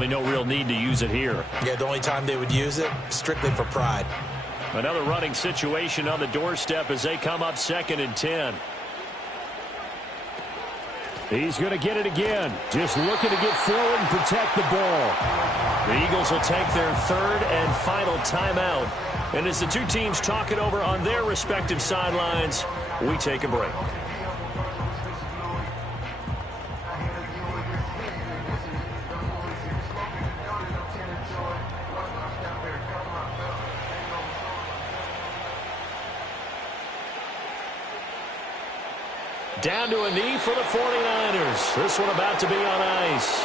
Probably no real need to use it here. Yeah, the only time they would use it, strictly for pride. Another running situation on the doorstep as they come up 2nd and 10. He's going to get it again. Just looking to get forward and protect the ball. The Eagles will take their 3rd and final timeout. And as the two teams talk it over on their respective sidelines, we take a break. Down to a knee for the 49ers. This one about to be on ice.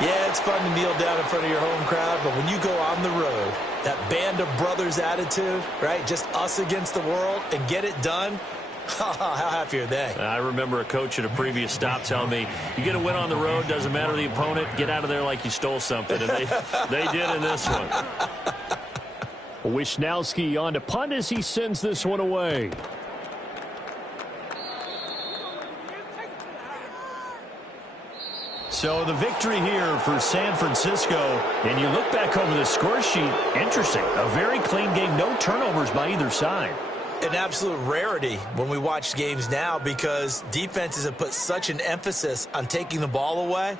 Yeah, it's fun to kneel down in front of your home crowd, but when you go on the road, that band of brothers attitude, right? Just us against the world and get it done. How happy are they? I remember a coach at a previous stop telling me, you get a win on the road, doesn't matter the opponent, get out of there like you stole something. And they did in this one. Wisnowski on to punt as he sends this one away. So the victory here for San Francisco. And you look back over the score sheet, interesting. A very clean game, no turnovers by either side. An absolute rarity when we watch games now because defenses have put such an emphasis on taking the ball away.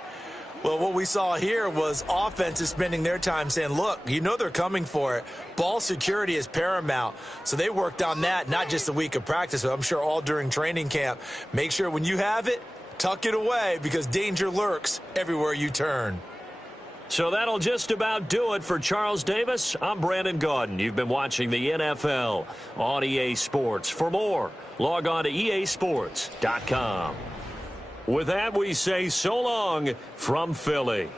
Well, what we saw here was offenses spending their time saying, look, you know they're coming for it. Ball security is paramount. So they worked on that, not just a week of practice, but I'm sure all during training camp. Make sure when you have it, tuck it away because danger lurks everywhere you turn. So that'll just about do it for Charles Davis. I'm Brandon Gaudin. You've been watching the NFL on EA Sports. For more, log on to easports.com. With that, we say so long from Philly.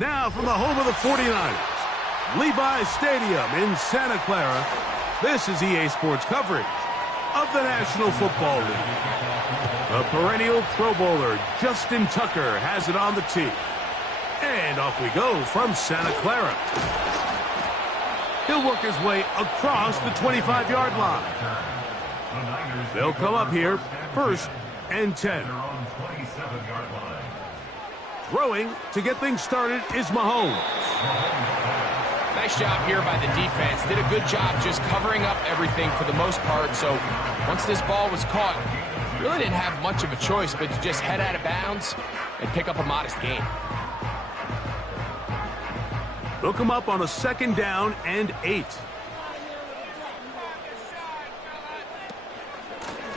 Now from the home of the 49ers, Levi's Stadium in Santa Clara, this is EA Sports coverage of the National Football League. The perennial Pro Bowler Justin Tucker has it on the tee. And off we go from Santa Clara. He'll work his way across the 25-yard line. They'll come up here, 1st and 10. Throwing to get things started is Mahomes. Nice job here by the defense. Did a good job just covering up everything for the most part. So once this ball was caught, really didn't have much of a choice but to just head out of bounds and pick up a modest gain. They'll come up on a 2nd down and 8.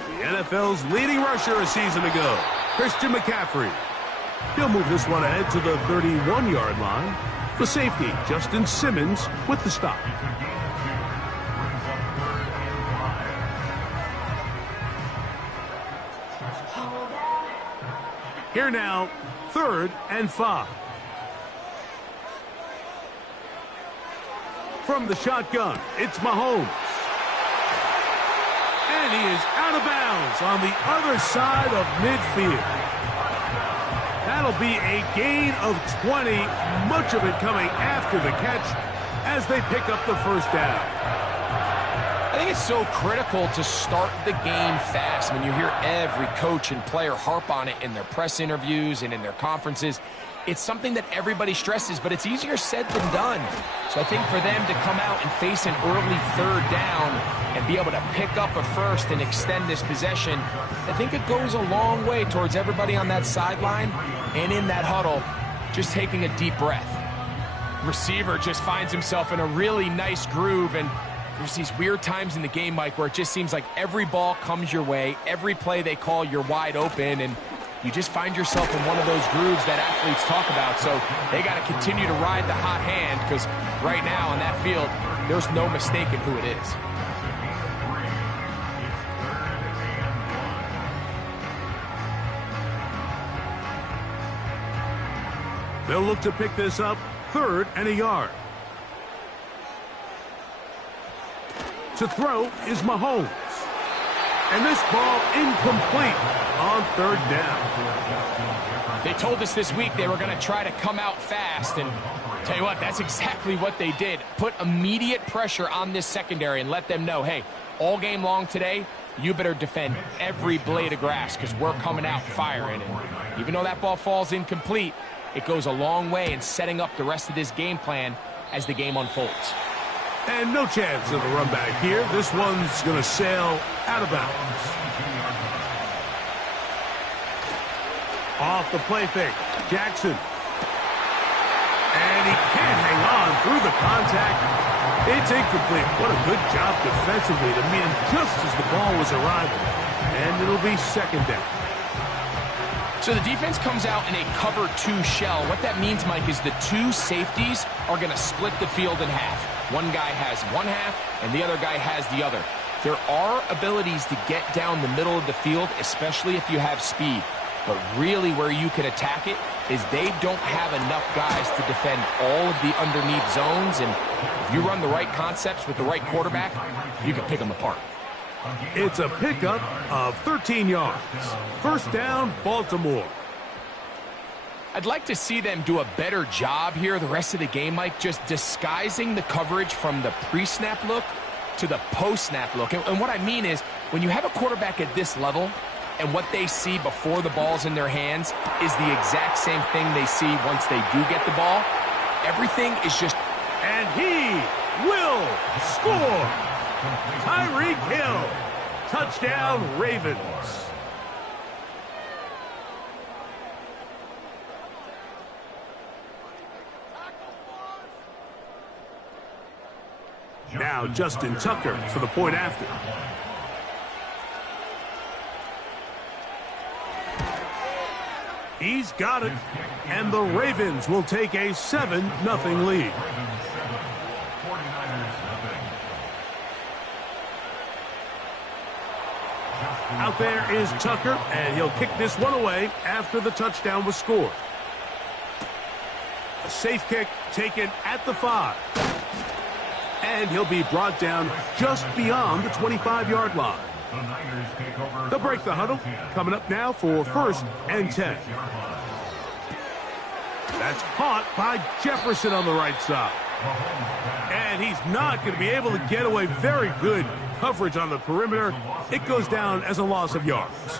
The NFL's leading rusher a season ago, Christian McCaffrey. He'll move this one ahead to the 31-yard line. The safety, Justin Simmons, with the stop. Here now, 3rd and 5. From the shotgun, it's Mahomes. And he is out of bounds on the other side of midfield. That'll be a gain of 20, much of it coming after the catch as they pick up the 1st down. I think it's so critical to start the game fast. When you hear every coach and player harp on it in their press interviews and in their conferences, it's something that everybody stresses, but it's easier said than done. So I think for them to come out and face an early 3rd down and be able to pick up a 1st and extend this possession, I think it goes a long way towards everybody on that sideline and in that huddle just taking a deep breath. Receiver just finds himself in a really nice groove, and there's these weird times in the game, Mike, where it just seems like every ball comes your way, every play they call, you're wide open, and you just find yourself in one of those grooves that athletes talk about. So they got to continue to ride the hot hand, because right now on that field, there's no mistaking who it is. They'll look to pick this up, 3rd and a yard. To throw is Mahomes. And this ball incomplete on 3rd down. They told us this week they were going to try to come out fast, and tell you what, that's exactly what they did. Put immediate pressure on this secondary and let them know, hey, all game long today, you better defend every blade of grass because we're coming out firing. And even though that ball falls incomplete, it goes a long way in setting up the rest of this game plan as the game unfolds. And no chance of a run back here. This one's going to sail out of bounds. Off the play fake, Jackson. And he can't hang on through the contact. It's incomplete. What a good job defensively to meet him just as the ball was arriving. And it'll be second down. So the defense comes out in a cover 2 shell. What that means, Mike, is the 2 safeties are going to split the field in half. One guy has one half, and the other guy has the other. There are abilities to get down the middle of the field, especially if you have speed. But really where you can attack it is they don't have enough guys to defend all of the underneath zones. And if you run the right concepts with the right quarterback, you can pick them apart. It's a pickup of 13 yards. First down, Baltimore. I'd like to see them do a better job here the rest of the game, Mike, just disguising the coverage from the pre-snap look to the post-snap look. And what I mean is, when you have a quarterback at this level, and what they see before the ball's in their hands is the exact same thing they see once they do get the ball, everything is just... And he will score! Tyreek Hill. Touchdown, Ravens. Now Justin Tucker for the point after. He's got it. And the Ravens will take a 7-0 lead. Out there is Tucker, and he'll kick this one away after the touchdown was scored. A safe kick taken at the 5. And he'll be brought down just beyond the 25-yard line. They'll break the huddle. Coming up now for 1st and 10. That's caught by Jefferson on the right side. And he's not going to be able to get away. Very good coverage on the perimeter. It goes down as a loss of yards.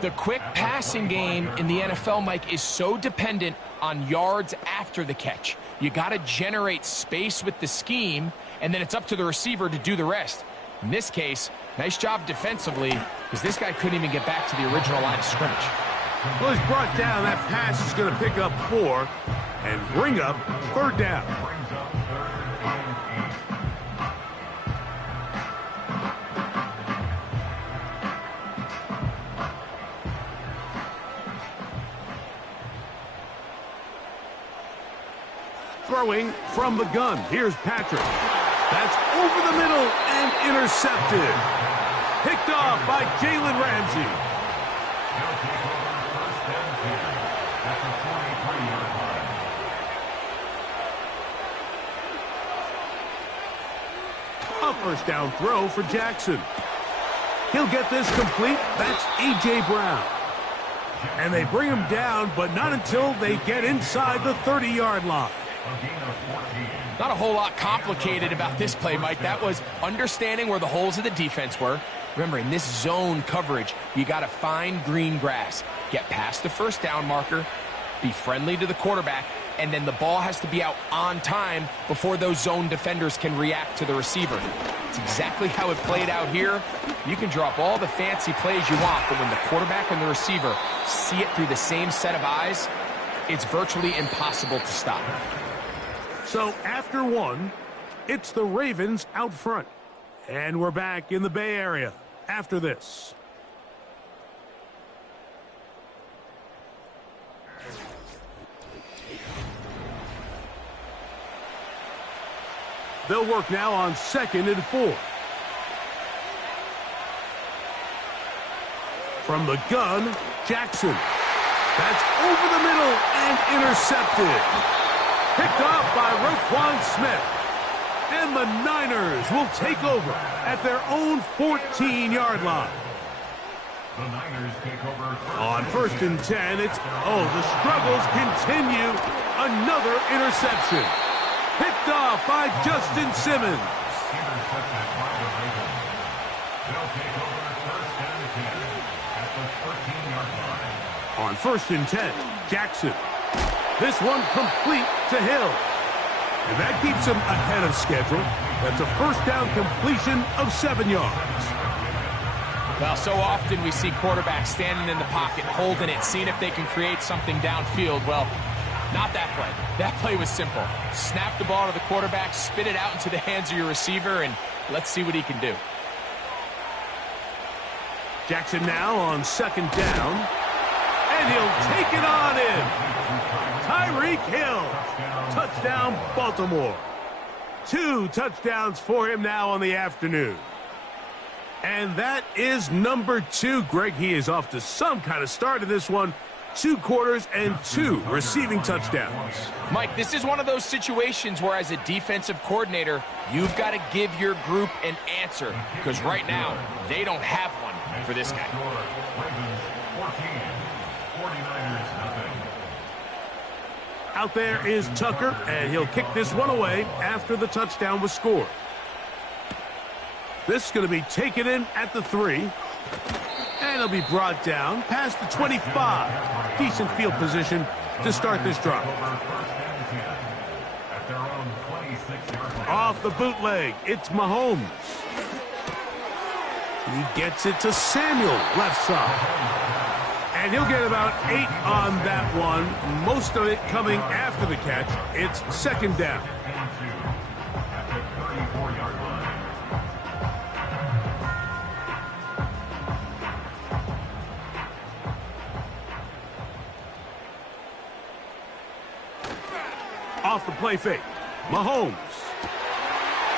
The quick passing game in the NFL, Mike, is so dependent on yards after the catch. You got to generate space with the scheme, and then it's up to the receiver to do the rest. In this case, nice job defensively, because this guy couldn't even get back to the original line of scrimmage. Well, he's brought down. That pass is going to pick up 4 and bring up 3rd down. Throwing from the gun. Here's Patrick. That's over the middle and intercepted. Picked off by Jalen Ramsey. A first down throw for Jackson. He'll get this complete. That's A.J. Brown. And they bring him down, but not until they get inside the 30-yard line. Not a whole lot complicated about this play, Mike. That was understanding where the holes of the defense were. Remember, in this zone coverage, you got to find green grass. Get past the first down marker, be friendly to the quarterback, and then the ball has to be out on time before those zone defenders can react to the receiver. It's exactly how it played out here. You can drop all the fancy plays you want, but when the quarterback and the receiver see it through the same set of eyes, it's virtually impossible to stop. So after 1, it's the Ravens out front. And we're back in the Bay Area after this. They'll work now on 2nd and 4. From the gun, Jackson. That's over the middle and intercepted. Picked off by Roquan Smith. And the Niners will take over at their own 14-yard line. The Niners take over. On 1st and 10, it's... Oh, the struggles continue. Another interception. Picked off by Justin Simmons. Intercepted by the Ravens. They'll take over 1st and 10 at the 14-yard line. On 1st and 10, Jackson. This one complete to Hill. And that keeps him ahead of schedule. That's a first down completion of 7 yards. Well, so often we see quarterbacks standing in the pocket, holding it, seeing if they can create something downfield. Well, Not that play. That play was simple. Snap the ball to the quarterback, spit it out into the hands of your receiver, and let's see what he can do. Jackson now on second down, and he'll take it on in. Tyreek Hill, touchdown Baltimore. 2 touchdowns for him now on the afternoon. And that is number 2. Greg, he is off to some kind of start in this one. 2 quarters and 2 receiving touchdowns. Mike, this is one of those situations where as a defensive coordinator, you've got to give your group an answer, because right now, they don't have one for this guy. Out there is Tucker, and he'll kick this one away after the touchdown was scored. This is going to be taken in at the 3. And it'll be brought down past the 25. Decent field position to start this drive. Off the bootleg, it's Mahomes. He gets it to Samuel, left side. And he'll get about 8 on that one. Most of it coming after the catch. It's second down. Off the play fake, Mahomes.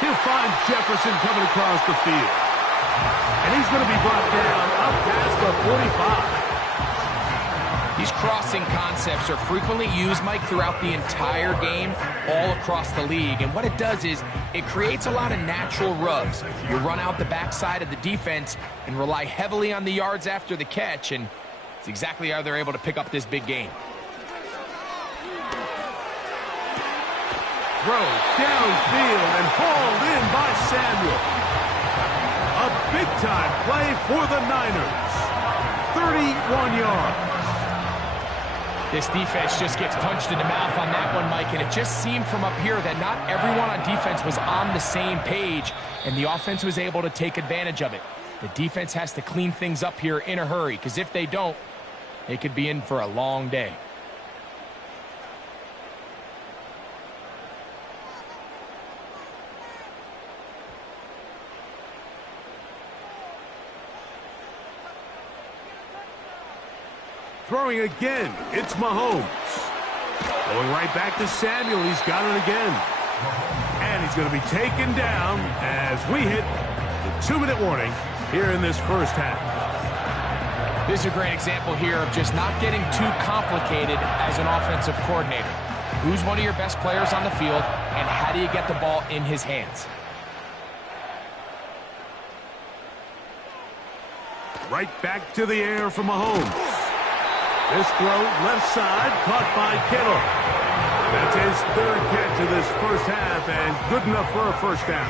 He'll find Jefferson coming across the field. And he's going to be brought down up past the 45. These crossing concepts are frequently used, Mike, throughout the entire game, all across the league. And what it does is it creates a lot of natural rubs. You run out the backside of the defense and rely heavily on the yards after the catch, and it's exactly how they're able to pick up this big game. Throw downfield and hauled in by Samuel. A big-time play for the Niners. 31 yards. This defense just gets punched in the mouth on that one, Mike, and it just seemed from up here that not everyone on defense was on the same page, and the offense was able to take advantage of it. The defense has to clean things up here in a hurry, because if they don't, they could be in for a long day. Throwing again, it's Mahomes. Going right back to Samuel, he's got it again. And he's going to be taken down as we hit the 2-minute warning here in this first half. This is a great example here of just not getting too complicated as an offensive coordinator. Who's one of your best players on the field, and how do you get the ball in his hands? Right back to the air for Mahomes. This throw, left side, caught by Kittle. That's his 3rd catch of this first half, and good enough for a first down.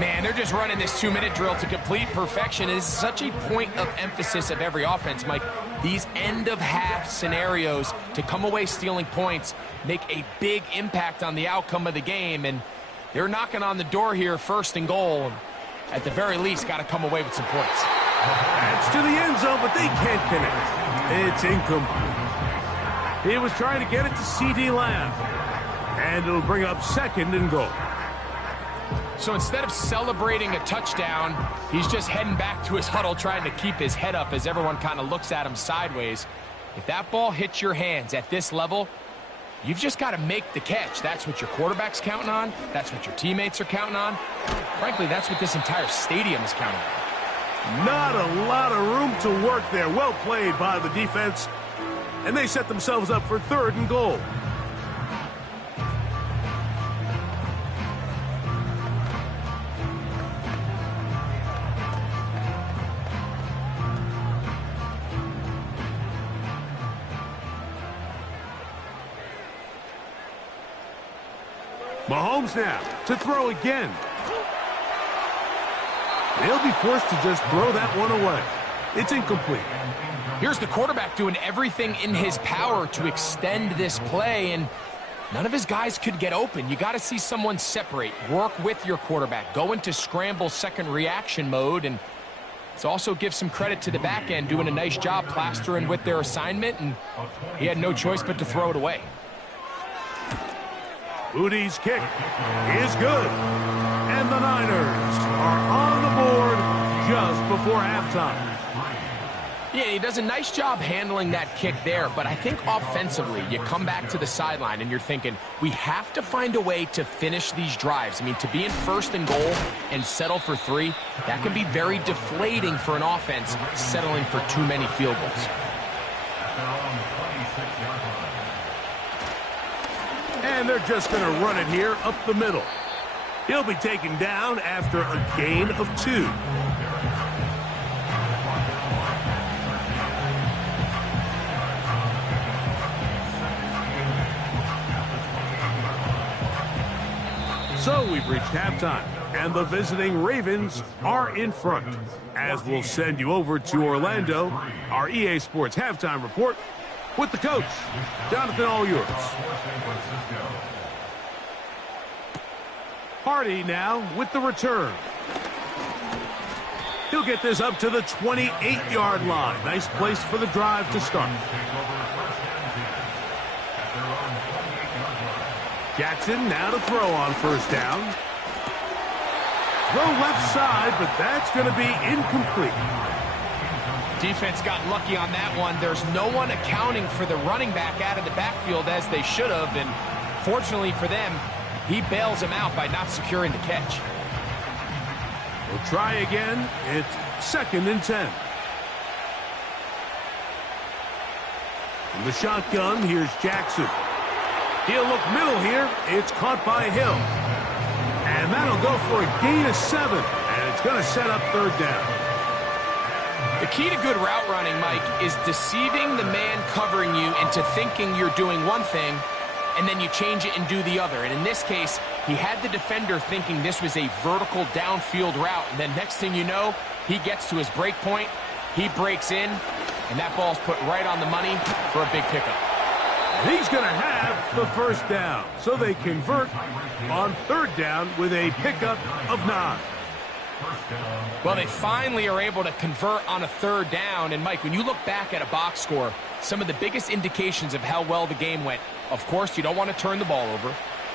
Man, they're just running this 2-minute drill to complete perfection. It is such a point of emphasis of every offense, Mike. These end-of-half scenarios to come away stealing points make a big impact on the outcome of the game, and they're knocking on the door here, 1st and goal. At the very least, got to come away with some points. That's to the end zone, but they can't connect. It's incomplete. He was trying to get it to C.D. Lamb. And it'll bring up 2nd and goal. So instead of celebrating a touchdown, he's just heading back to his huddle trying to keep his head up as everyone kind of looks at him sideways. If that ball hits your hands at this level, you've just got to make the catch. That's what your quarterback's counting on. That's what your teammates are counting on. Frankly, that's what this entire stadium is counting on. Not a lot of room to work there. Well played by the defense. And they set themselves up for 3rd and goal. Mahomes now to throw again. They'll be forced to just throw that one away. It's incomplete. Here's the quarterback doing everything in his power to extend this play, and none of his guys could get open. You got to see someone separate, work with your quarterback, go into scramble second reaction mode, and let's also give some credit to the back end doing a nice job plastering with their assignment, and he had no choice but to throw it away. Moody's kick is good. And the Niners are on the board just before halftime. Yeah, he does a nice job handling that kick there, but I think offensively, you come back to the sideline and you're thinking, we have to find a way to finish these drives. I mean, to be in first and goal and settle for 3, that can be very deflating for an offense settling for too many field goals. And they're just going to run it here up the middle. He'll be taken down after a gain of 2. So we've reached halftime, and the visiting Ravens are in front. As we'll send you over to Orlando, our EA Sports halftime report with the coach, Jonathan, all yours. Hardy now with the return. He'll get this up to the 28-yard line. Nice place for the drive to start. Jackson now to throw on first down. Throw left side, but that's going to be incomplete. Defense got lucky on that one. There's no one accounting for the running back out of the backfield as they should have, and fortunately for them, he bails him out by not securing the catch. We'll try again. It's 2nd and 10. From the shotgun, here's Jackson. He'll look middle here. It's caught by Hill. And that'll go for a gain of 7. And it's going to set up 3rd down. The key to good route running, Mike, is deceiving the man covering you into thinking you're doing one thing, and then you change it and do the other. And in this case, he had the defender thinking this was a vertical downfield route. And then next thing you know, he gets to his break point, he breaks in, and that ball's put right on the money for a big pickup. And he's going to have the 1st down. So they convert on 3rd down with a pickup of 9. Well, they finally are able to convert on a 3rd down. And, Mike, when you look back at a box score, some of the biggest indications of how well the game went, of course, you don't want to turn the ball over.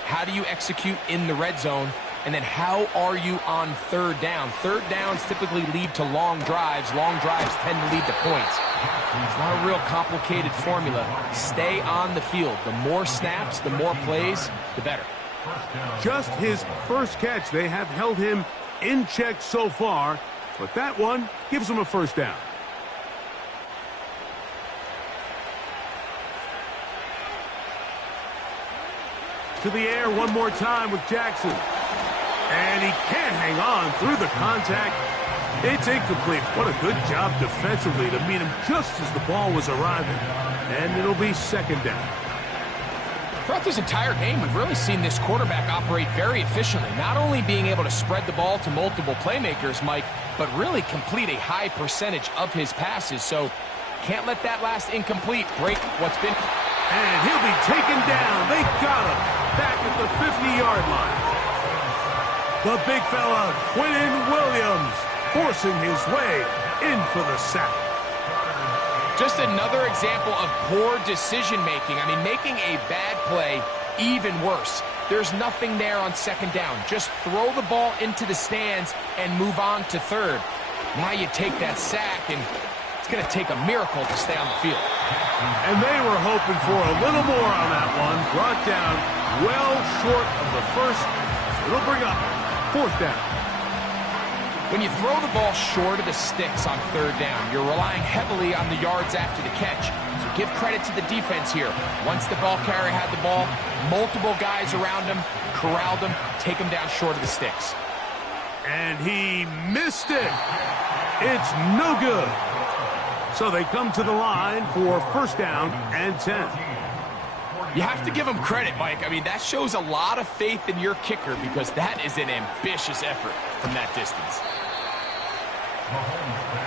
How do you execute in the red zone? And then how are you on 3rd down? 3rd downs typically lead to long drives. Long drives tend to lead to points. It's not a real complicated formula. Stay on the field. The more snaps, the more plays, the better. Just his first catch. They have held him in check so far, but that one gives him a 1st down. To the air one more time with Jackson. And he can't hang on through the contact. It's incomplete. What a good job defensively to meet him just as the ball was arriving. And it'll be 2nd down. Throughout this entire game, we've really seen this quarterback operate very efficiently, not only being able to spread the ball to multiple playmakers, Mike, but really complete a high percentage of his passes. So can't let that last incomplete break what's been. And he'll be taken down. They got him back at the 50-yard line. The big fella, Quentin Williams, forcing his way in for the sack. Just another example of poor decision-making. I mean, making a bad play even worse. There's nothing there on 2nd down. Just throw the ball into the stands and move on to 3rd. Now you take that sack, and it's going to take a miracle to stay on the field. And they were hoping for a little more on that one. Brought down well short of the 1st. So it'll bring up 4th down. When you throw the ball short of the sticks on 3rd down, you're relying heavily on the yards after the catch. So give credit to the defense here. Once the ball carrier had the ball, multiple guys around him, corralled him, take him down short of the sticks. And he missed it. It's no good. So they come to the line for 1st down and 10. You have to give him credit, Mike. I mean, that shows a lot of faith in your kicker because that is an ambitious effort from that distance.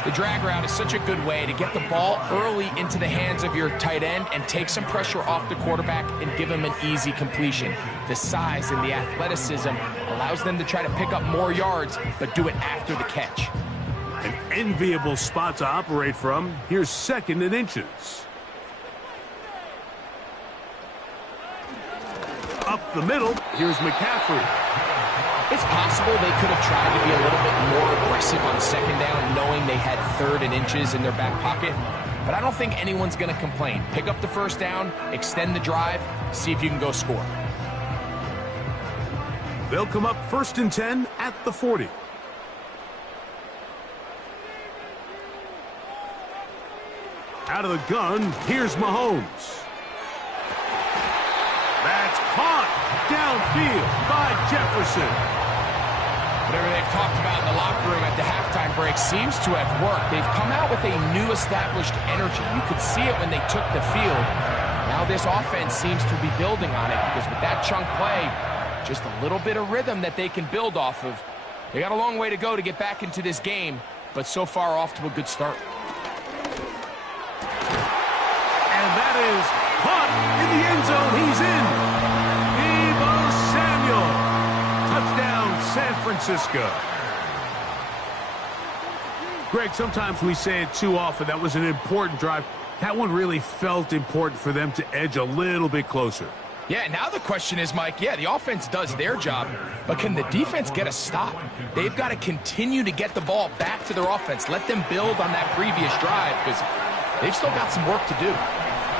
The drag route is such a good way to get the ball early into the hands of your tight end and take some pressure off the quarterback and give him an easy completion. The size and the athleticism allows them to try to pick up more yards, but do it after the catch. An enviable spot to operate from. Here's 2nd and inches. Up the middle. Here's McCaffrey. It's possible they could have tried to be a little bit more aggressive on second down, knowing they had 3rd and inches in their back pocket. But I don't think anyone's going to complain. Pick up the first down, extend the drive, see if you can go score. They'll come up 1st and 10 at the 40. Out of the gun, here's Mahomes. That's caught downfield by Jefferson. Whatever they've talked about in the locker room at the halftime break seems to have worked. They've come out with a new established energy. You could see it when they took the field. Now this offense seems to be building on it because with that chunk play, just a little bit of rhythm that they can build off of. They got a long way to go to get back into this game, but so far off to a good start. And that is caught in the end zone. He's in. Deebo Samuel. Touchdown, San Francisco. Greg, sometimes we say it too often. That was an important drive. That one really felt important for them to edge a little bit closer. Yeah, now the question is, Mike, the offense does their job, but can the defense get a stop? They've got to continue to get the ball back to their offense. Let them build on that previous drive because they've still got some work to do.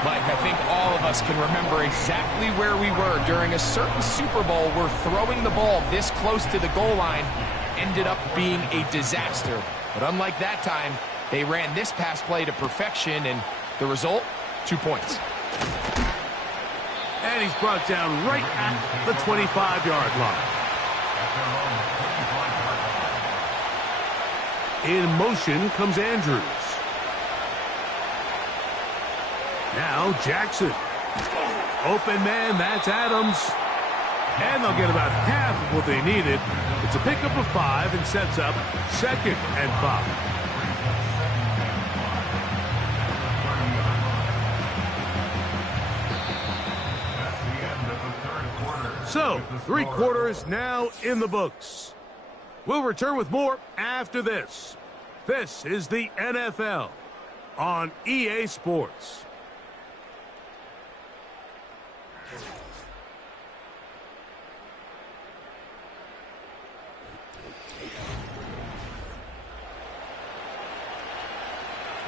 Mike, I think all of us can remember exactly where we were during a certain Super Bowl where throwing the ball this close to the goal line ended up being a disaster. But unlike that time, they ran this pass play to perfection, and the result, 2 points. And he's brought down right at the 25-yard line. In motion comes Andrews. Now Jackson. Open man, that's Adams. And they'll get about half of what they needed. It's a pickup of 5 and sets up 2nd and 5. So, 3 quarters now in the books. We'll return with more after this. This is the NFL on EA Sports.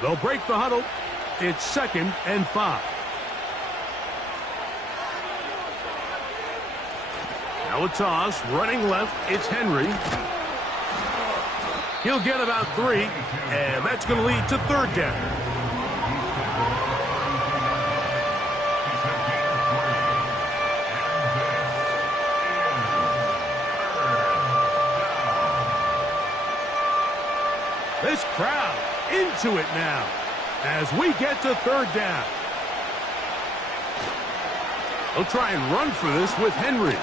They'll break the huddle. It's 2nd and 5. Now a toss, running left, it's Henry. He'll get about 3, and that's going to lead to 3rd down. This crowd into it now as we get to 3rd down. They'll try and run for this with Henry.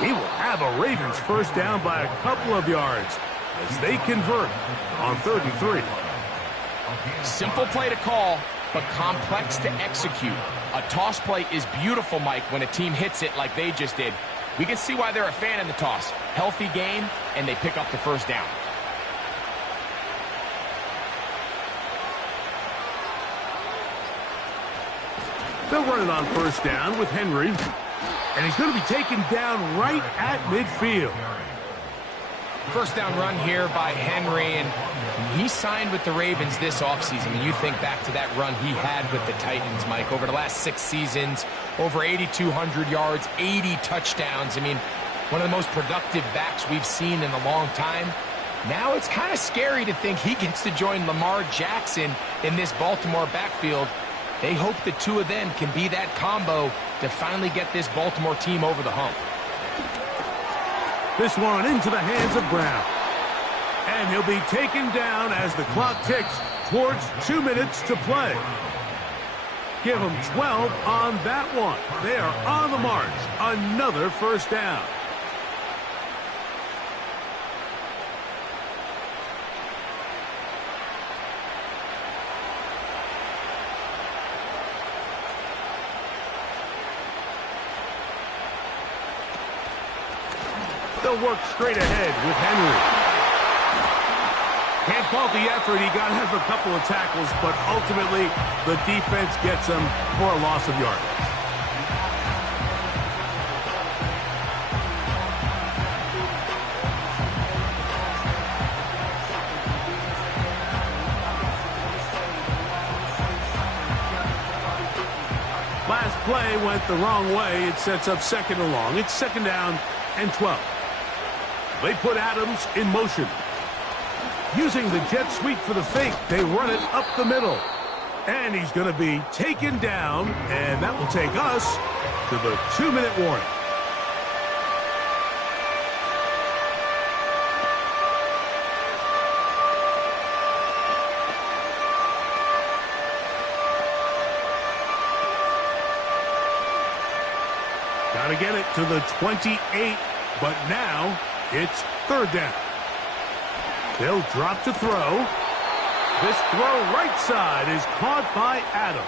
He will have a Ravens 1st down by a couple of yards as they convert on 3rd and 3. Simple play to call, but complex to execute. A toss play is beautiful, Mike, when a team hits it like they just did. We can see why they're a fan in the toss. Healthy game, and they pick up the 1st down. They'll run it on 1st down with Henry. And he's going to be taken down right at midfield. 1st down run here by Henry, and he signed with the Ravens this offseason. I mean, you think back to that run he had with the Titans, Mike, over the last 6 seasons, over 8,200 yards, 80 touchdowns. I mean, one of the most productive backs we've seen in a long time. Now it's kind of scary to think he gets to join Lamar Jackson in this Baltimore backfield. They hope the two of them can be that combo to finally get this Baltimore team over the hump. This one into the hands of Brown. And he'll be taken down as the clock ticks towards 2 minutes to play. Give them 12 on that one. They are on the march. Another 1st down. They'll work straight ahead with Henry. Can't fault the effort. He got him a couple of tackles, but ultimately the defense gets him for a loss of yardage. Last play went the wrong way. It sets up second and long. It's second down and 12. They put Adams in motion. Using the jet sweep for the fake, they run it up the middle. And he's going to be taken down, and that will take us to the 2-minute warning. Got to get it to the 28, but now it's third down. They'll drop to throw. This throw right side is caught by Adams.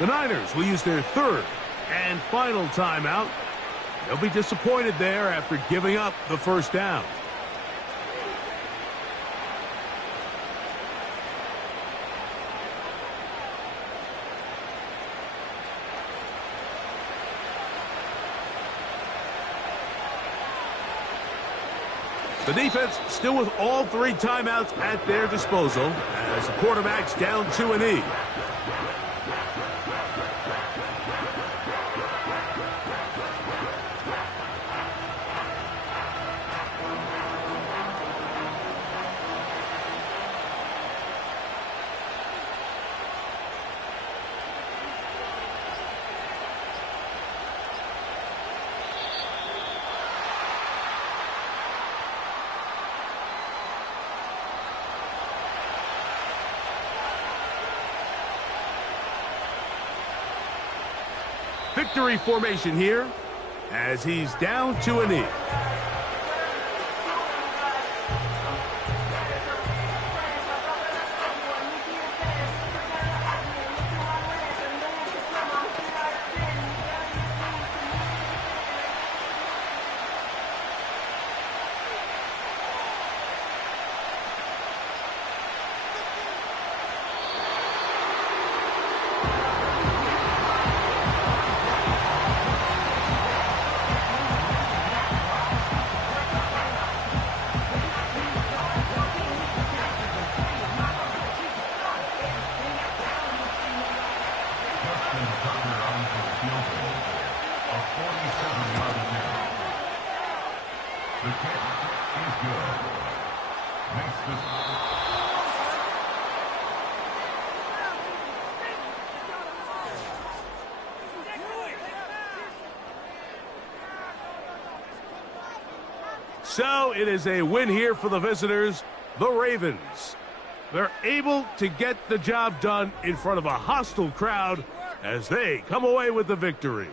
The Niners will use their third and final timeout. They'll be disappointed there after giving up the first down. The defense still with all three timeouts at their disposal as the quarterback's down 2-E. Victory formation here as he's down 2-E. So it is a win here for the visitors, the Ravens. They're able to get the job done in front of a hostile crowd as they come away with the victory.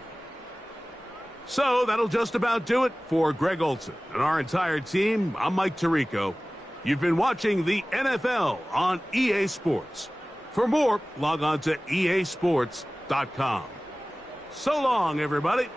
So that'll just about do it for Greg Olsen and our entire team. I'm Mike Tirico. You've been watching the NFL on EA Sports. For more, log on to easports.com. So long, everybody.